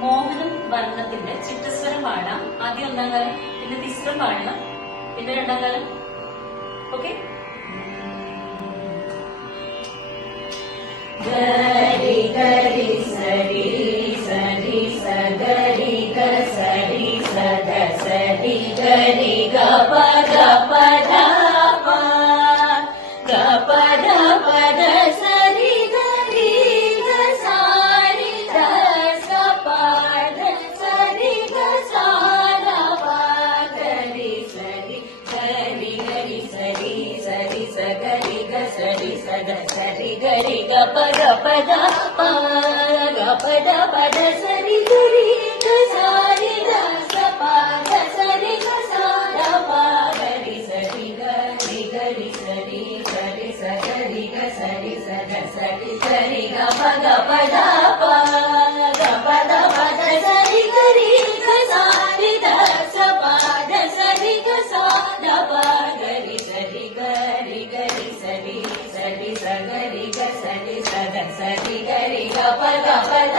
മോഹനം വർണ്ണത്തിന്റെ ചിട്ടസ്വരം പാടാം. ആദ്യം ഒന്നാം കാലം, പിന്നെ തിസ്രം പാടണം, പിന്നെ രണ്ടാം കാലം. ഓക്കെ. ഗരി ഗരി സരി സരി സഗരി ഗ സരി സദ സരി ഗരി ഗ പദ പദ പ ഗ പദ പദ സരി ഗരി ഗ സാരി ധ സ പദ സരി ഗ സാര പ ഗരി സരി ഗരി ഗരി സരി സരി സഗരി ഗ സരി സദ സരി ഗരി ಗ ಪದ ಪದ ಪ ಗ ಪದ ಪದ ಸರಿ ಗರಿ ಗ ಸಾರಿ ದ ಸ ಪ ದ ಸರಿ ಗ ಸಾರ ಪ ಗರಿ ಸರಿ ಗರಿ ಗರಿ ಸರಿ ಸರಿ ಸ ಗರಿ ಗ ಸರಿ ಸದ ಸರಿ ಸರಿ ಗ ಪದ ಪದ ಪ ಗ ಪದ ಪದ ಸರಿ ಗರಿ ಗ ಸಾರಿ ದ ಸ ಪ ದ ಸರಿ ಗ ಸಾರ ಪ ಗರಿ ಸರಿ ಗರಿ ಗರಿ ಸರಿ ಸರಿ ಸ ಗರಿ ಗ ಸರಿ ಸದ ಸರಿ ಗರಿ ಗ ಪದ ಪದ